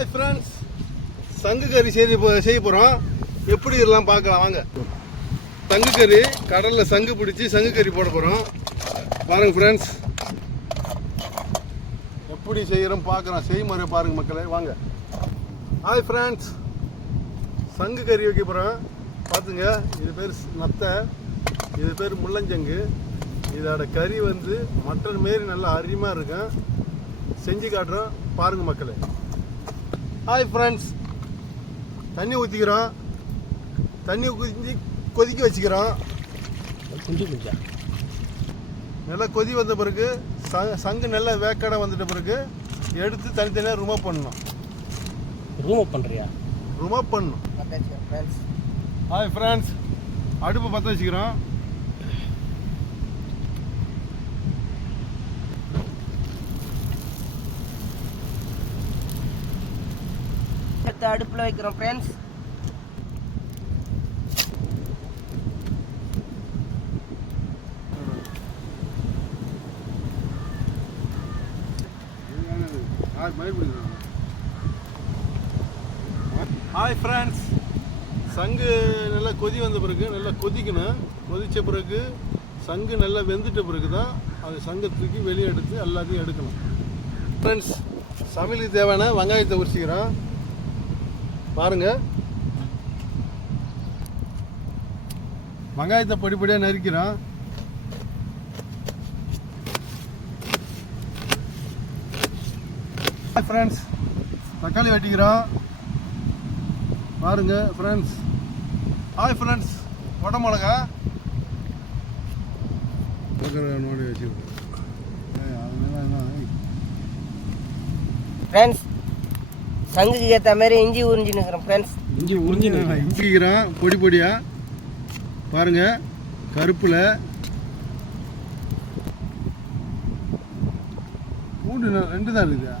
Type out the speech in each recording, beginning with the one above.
Hi friends சங்கு கறி செய்ய செய்ய போகிறோம் எப்படி இதெல்லாம் பார்க்கலாம் வாங்க. சங்கு கறி கடலில் சங்கு பிடிச்சி சங்கு கறி போட போகிறோம் பாருங்க ஃப்ரெண்ட்ஸ் எப்படி செய்கிறோம் பார்க்குறோம் செய்முறை பாருங்க மக்களே. வாங்க. ஹாய் ஃப்ரெண்ட்ஸ் சங்கு கறி வைக்க போகிறோம் பார்த்துங்க இது பேர் நத்தை. இது பேர் முள்ளஞ்சங்கு. இதோட கறி வந்து மட்டன் மாரி நல்லா அருமையாக இருக்கும். செஞ்சு காட்டுறோம். பாருங்கள் மக்களே. ஹாய் ஃப்ரெண்ட்ஸ் தண்ணி ஊற்றிக்கிறோம் தண்ணி ஊற்றி கொதிக்க வச்சுக்கிறோம். குஞ்சு குஞ்சா? நல்லா கொதி வந்த பிறகு ச சங்கு நல்லா வேக்காடை வந்துட்ட பிறகு எடுத்து தனித்தனியாக ரிமூவ் பண்ணணும். ரூம் அப் பண்ணுறியா ரிமூவ் பண்ணணும் ஹாய் ஃப்ரெண்ட்ஸ் அடுப்பு பற்ற வச்சுக்கிறோம். எடுத்து அடுப்பில் வைக்கிறோம் ஃப்ரெண்ட்ஸ் ஹாய் ஃப்ரெண்ட்ஸ் சங்கு நல்லா கொதி வந்த பிறகு நல்லா கொதிக்கணும். கொதித்த பிறகு சங்கு நல்லா வெந்துட்ட பிறகு தான் அது சங்கத்துக்கு வெளியே எடுத்து எல்லாத்தையும் எடுக்கணும். ஃப்ரெண்ட்ஸ் சமையலுக்கு தேவையான வெங்காயத்தை உரிச்சிக்கிறோம். பாருங்கள் வெங்காயத்தை படிப்படியாக நறுக்கிறோம். ஃப்ரெண்ட்ஸ் தக்காளி வெட்டிக்கிறோம். பாருங்க ஃப்ரெண்ட்ஸ் ஹாய் ஃப்ரெண்ட்ஸ் வட மிளகா நோடி வச்சுருக்கோம் ஃப்ரெண்ட்ஸ் சங்குக்கு ஏற்ற மாதிரி இஞ்சி உறிஞ்சி நிற்கிறோம் ஃப்ரெண்ட்ஸ் இஞ்சி உறிஞ்சி இஞ்சிக்கிறோம் பொடி பொடியாக பாருங்க. கருப்பில். பூண்டு ரெண்டு தான் இருக்குதா.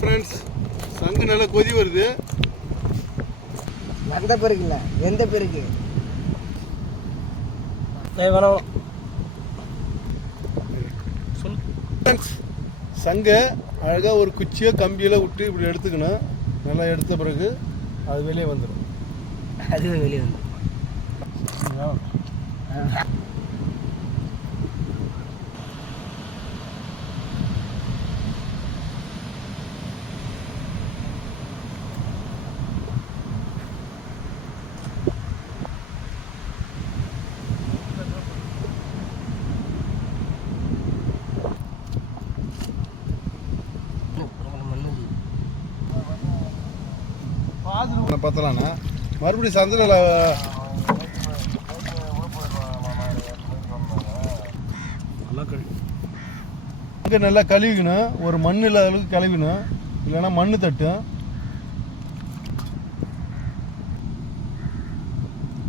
ஃப்ரெண்ட்ஸ் சங்கு நல்லா கொதி வருது. வந்த பிறகு இல்லை வெந்த பிறகு. ஃப்ரெண்ட்ஸ் சங்கை அழகாக ஒரு குச்சியோ கம்பியில் விட்டு இப்படி எடுத்துக்கணும். நல்லா எடுத்த பிறகு அது வெளியே வந்துடும் அதுவே வெளியே வந்து பத்தலாண்ணா மறுபடியும் சந்தில் அங்கே நல்லா கழுவிக்கணும். ஒரு மண் இல்லாத அளவுக்கு கழுவிக்கணும். இல்லைன்னா மண் தட்டும்.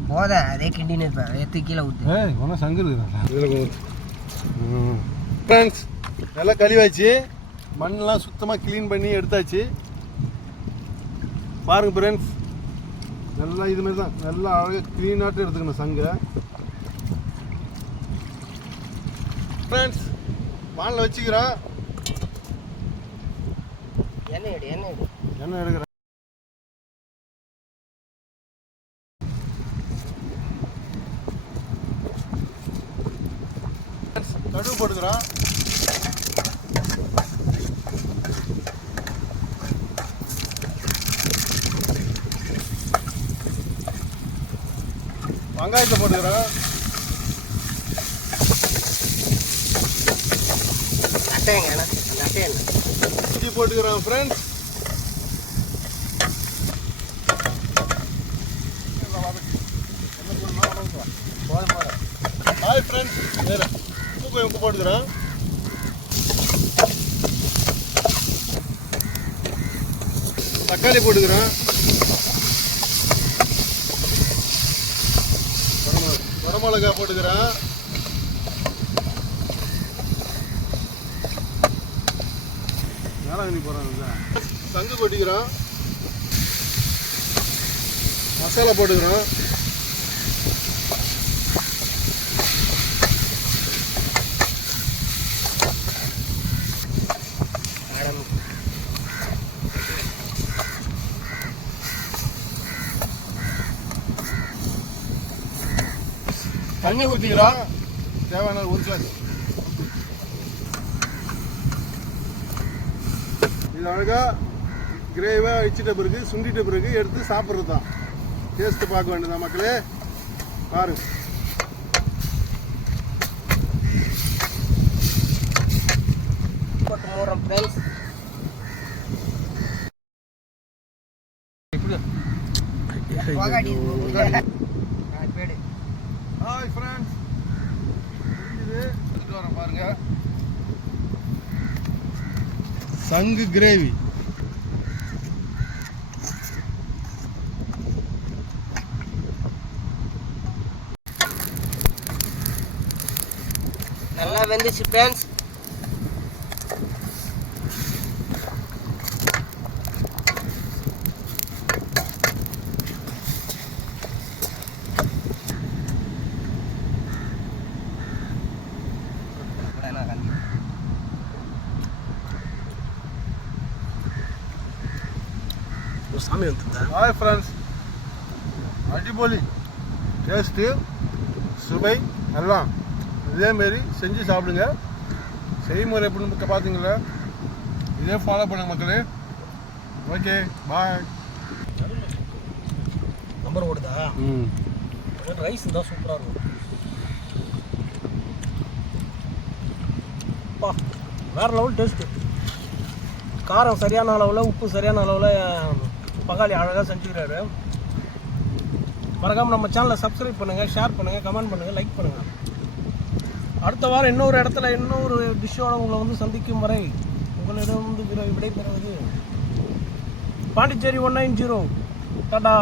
போத அதே கிண்டின்னு இருப்பேன் எடுத்து கீழே ஏய் ஒன்றும் சங்கு இருக்குதா இதில் ஃப்ரெண்ட்ஸ் நல்லா கழுவாச்சு மண்ணெலாம் சுத்தமாக க்ளீன் பண்ணி எடுத்தாச்சு. பாருங்க ஃப்ரெண்ட்ஸ் நல்லா இது மாதிரி தான். நல்லா அழகாக க்ளீனாட்டு எடுத்துக்கணும் சங்கை. ஃப்ரெண்ட்ஸ் வானில் வச்சுக்கிறோம் எண்ணெய் எடு எண்ணெய் எடு. என்ன எடுக்கிறேன். கடுகு போட்டுக்கிறோம் வெங்காயத்தை என்ன இஞ்சி போட்டுக்கிறோம் ஃப்ரெண்ட்ஸ் ஹாய் ஃப்ரெண்ட்ஸ் வேறு. உப்பு உப்பு போட்டுக்கிறோம் தக்காளி போட்டுக்கிறோம் வரமிளகா- போட்டுக்கிறோம் வேளாங்கண்ணி போகிறாங்க சங்கு கொட்டிக்கிறோம் மசாலா போட்டுக்கிறோம் தண்ணி ஊற்றிக்கிறோம் தேவையான ஒரு கிளாஸ் இது அழகா கிரேவாக வச்சிட்ட பிறகு சுண்டிட்ட பிறகு எடுத்து சாப்பிட்றது தான் டேஸ்ட்டு பார்க்க வேண்டியதான் மக்களே. பாருங்க போட்டு மூடுறோம் ஃப்ரெண்ட்ஸ் வாகாடி பேடு ஹாய் ஃப்ரெண்ட்ஸ் இது எடுத்துட்டு வரேன் பாருங்கள் சங்கு கிரேவி நல்லா வெந்துச்சு ஃப்ரெண்ட்ஸ் ஒரு சாமி வந்துருந்தா ஹாய் ஃப்ரெண்ட்ஸ் அடிபொலி டேஸ்ட்டு சுவை எல்லாம் இதேமாரி செஞ்சு சாப்பிடுங்க. செய்முறை எப்படின்னு பார்த்தீங்களா இதே ஃபாலோ பண்ணுங்க மக்களே. ஓகே பாய் நம்பர் ஓடுதா? ம். ரைஸ் தான் சூப்பராக இருக்கும். வேறு லெவல் டேஸ்ட்டு காரம் சரியான அளவில் உப்பு சரியான அளவில் பகாலி அழகாக செஞ்சுக்கிறாரு. மறக்காமல் நம்ம சேனலை சப்ஸ்கிரைப் பண்ணுங்கள் ஷேர் பண்ணுங்கள் கமெண்ட் பண்ணுங்கள் லைக் பண்ணுங்கள் அடுத்த வாரம் இன்னொரு இடத்துல இன்னொரு டிஷ்ஷோட உங்களை வந்து சந்திக்கும் வரை உங்களிடம் வந்து விடை விடைபெறுவது Pondicherry one nine zero tata.